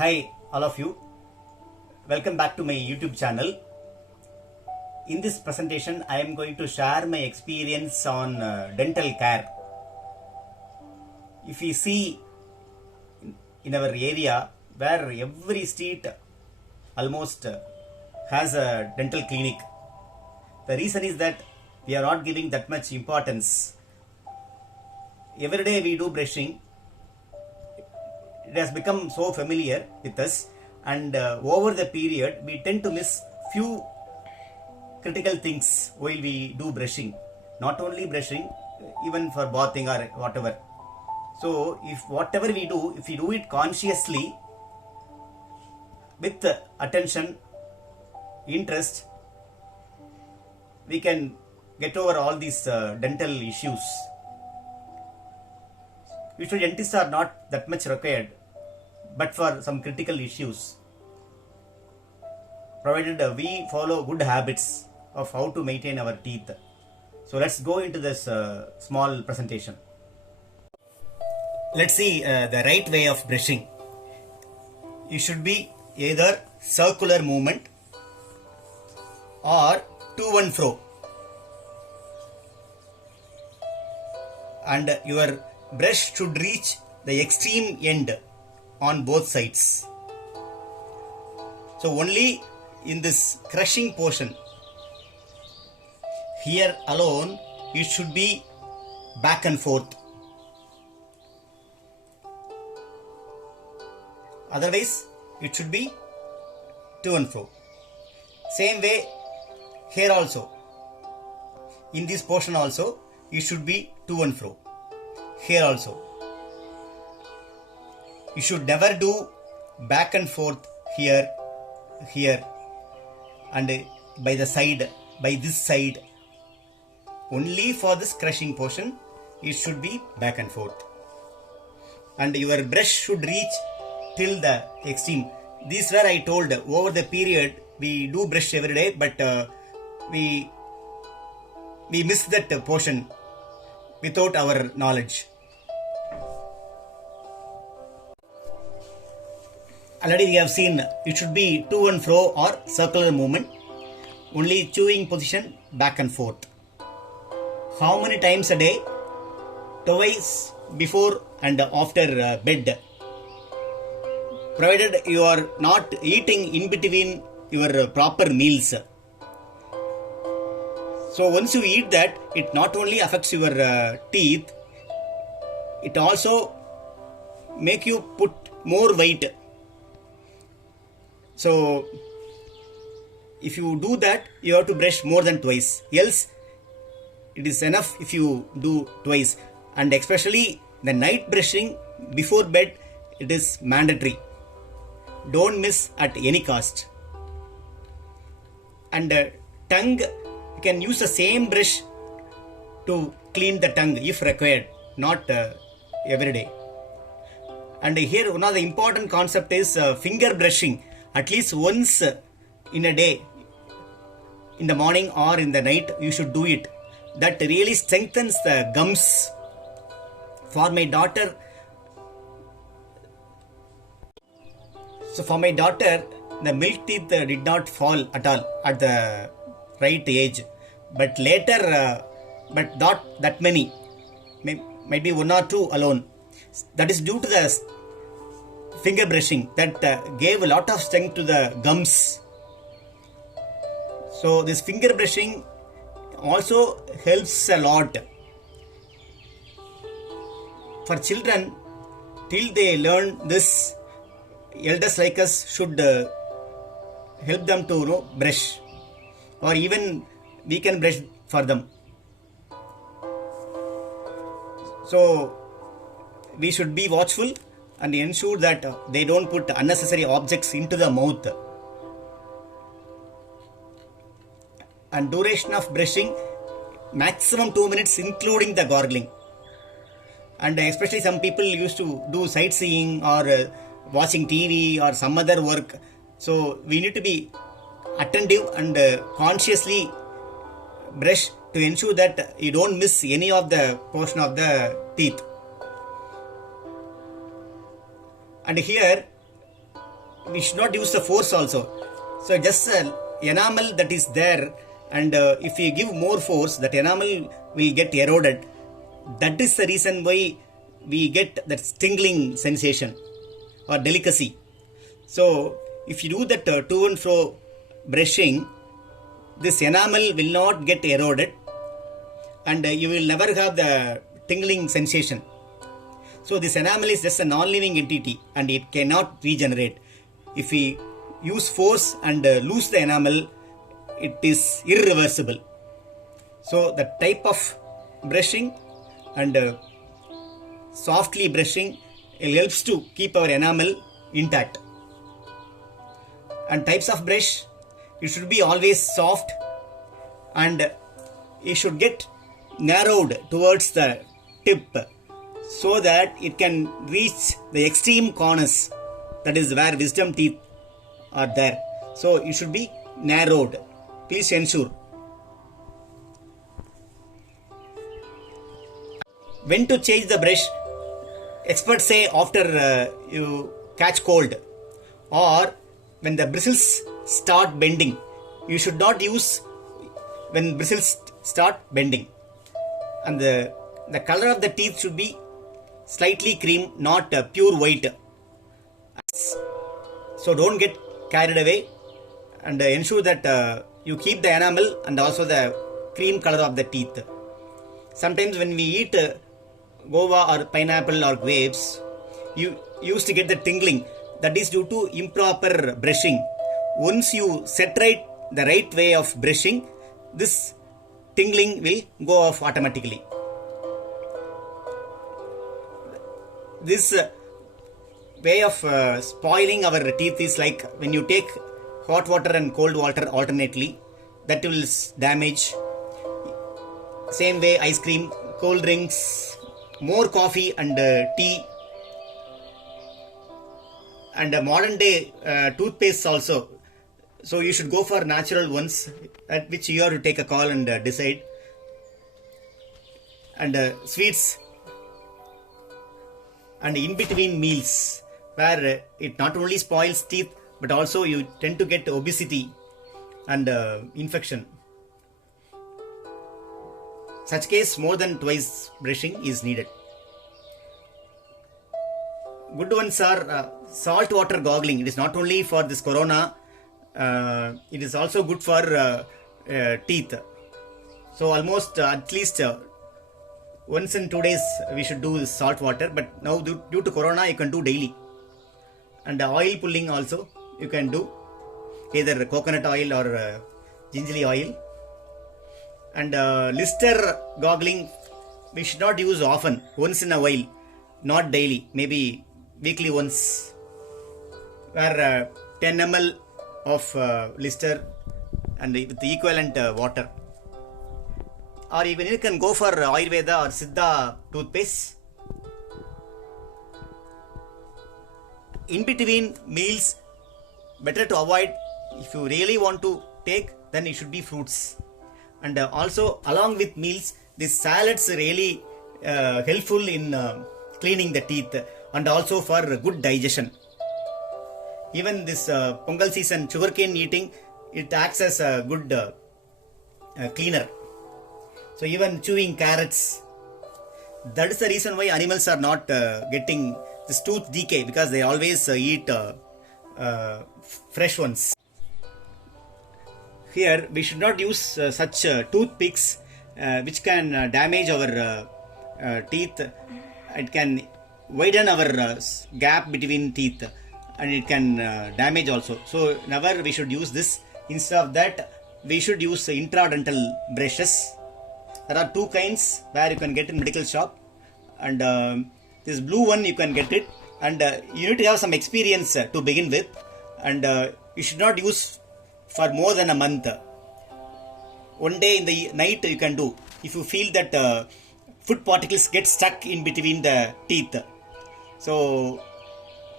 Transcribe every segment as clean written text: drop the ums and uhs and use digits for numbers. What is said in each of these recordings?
Hi all of you, welcome back to my YouTube channel. In this presentation I am going to share my experience on dental care. If we see in our area where every street almost has a dental clinic, the reason is that we are not giving that much importance. Every day we do brushing. It has become so familiar with us, and over the period we tend to miss few critical things while we do brushing. Not only brushing, even for bathing or whatever. So if whatever we do, if we do it consciously with attention, interest, we can get over all these dental issues. Usually dentists are not that much required, but for some critical issues, provided we follow good habits of how to maintain our teeth. So let's go into this small presentation. Let's see the right way of brushing. It should be either circular movement or to and fro, and your brush should reach the extreme end on both sides. So only in this crushing portion, here alone, it should be back and forth. Otherwise, it should be to and fro. Same way here also. In this portion also, it should be to and fro. Here also. You should never do back and forth here, and by the side, by this side. Only for this crushing portion, it should be back and forth. And your brush should reach till the extreme. This where I told over the period we do brush every day, but we miss that portion without our knowledge. Already we have seen it should be to and fro or circular movement. Only chewing position back and forth. How many times a day? Twice before and after bed. Provided you are not eating in between your proper meals. So once you eat that, it not only affects your teeth, it also make you put more weight. So if you do that, you have to brush more than twice. Else, it is enough if you do twice. And especially the night brushing before bed, it is mandatory. Don't miss at any cost. And tongue, you can use the same brush to clean the tongue if required, not every day. And here one of the important concept is finger brushing. At least once in a day, in the morning or in the night, you should do it. That really strengthens the gums. For my daughter, the milk teeth did not fall at all at the right age. But later, but not that many, maybe one or two alone. That is due to the finger brushing that gave a lot of strength to the gums. So this finger brushing also helps a lot. For children, till they learn this, elders like us should help them to brush, or even we can brush for them. So we should be watchful and ensure that they don't put unnecessary objects into the mouth. And duration of brushing, maximum 2 minutes including the gargling. And especially some people used to do sightseeing or watching TV or some other work. So we need to be attentive and consciously brush to ensure that you don't miss any of the portion of the teeth. And here we should not use the force also. So just enamel that is there, and if we give more force, that enamel will get eroded. That is the reason why we get that tingling sensation or delicacy. So if you do that to and fro brushing, this enamel will not get eroded, and you will never have the tingling sensation. So this enamel is just a non-living entity and it cannot regenerate. If we use force and lose the enamel, it is irreversible. So the type of brushing and softly brushing helps to keep our enamel intact. And types of brush, it should be always soft, and it should get narrowed towards the tip so that it can reach the extreme corners, that is where wisdom teeth are there. So it should be narrowed. Please ensure. When to change the brush? Experts say after you catch cold, or when the bristles start bending. You should not use when bristles start bending. And the color of the teeth should be slightly cream, not pure white. So don't get carried away, and ensure that you keep the enamel and also the cream color of the teeth. Sometimes when we eat guava or pineapple or grapes, you used to get the tingling. That is due to improper brushing. Once you set right the right way of brushing, this tingling will go off automatically. This way of spoiling our teeth is like when you take hot water and cold water alternately, that will damage. Same way ice cream, cold drinks, more coffee and tea, and modern day toothpaste also. So you should go for natural ones, at which you have to take a call and decide. And sweets and in between meals, where it not only spoils teeth but also you tend to get obesity and infection. Such case, more than twice brushing is needed. Good ones are salt water goggling. It is not only for this corona, it is also good for teeth. So almost at least once in 2 days we should do this salt water, but now due to corona you can do daily. And oil pulling also you can do, either coconut oil or gingerly oil. And Lister goggling we should not use often, once in a while, not daily, maybe weekly once, where 10 ml of Lister and with the equivalent water. Or even you can go for Ayurveda or Siddha toothpaste. In between meals, better to avoid. If you really want to take, then it should be fruits. And also along with meals, these salads really helpful in cleaning the teeth and also for good digestion. Even this Pongal season, sugarcane eating, it acts as a good cleaner. So even chewing carrots, that is the reason why animals are not getting this tooth decay, because they always eat fresh ones. Here we should not use such toothpicks which can damage our teeth. It can widen our gap between teeth and it can damage also. So never we should use this. Instead of that, we should use intradental brushes. There are two kinds where you can get in medical shop, and this blue one you can get it, and you need to have some experience to begin with, and you should not use for more than a month. One day in the night you can do, if you feel that food particles get stuck in between the teeth. So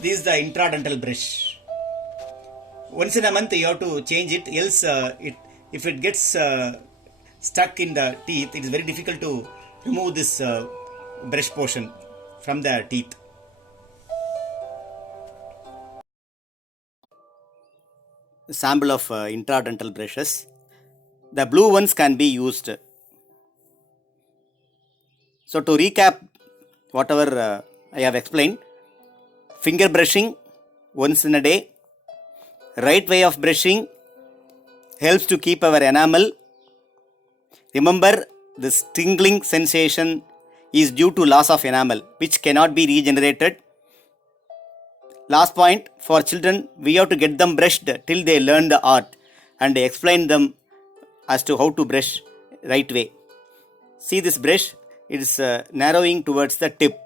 this is the intradental brush. Once in a month you have to change it, else if it gets stuck in the teeth, it is very difficult to remove this brush portion from the teeth. sample of intradental brushes. The blue ones can be used. So to recap whatever I have explained, finger brushing once in a day, right way of brushing helps to keep our enamel. Remember, this tingling sensation is due to loss of enamel, which cannot be regenerated. Last point, for children, we have to get them brushed till they learn the art and explain them as to how to brush right way. See this brush, it is narrowing towards the tip.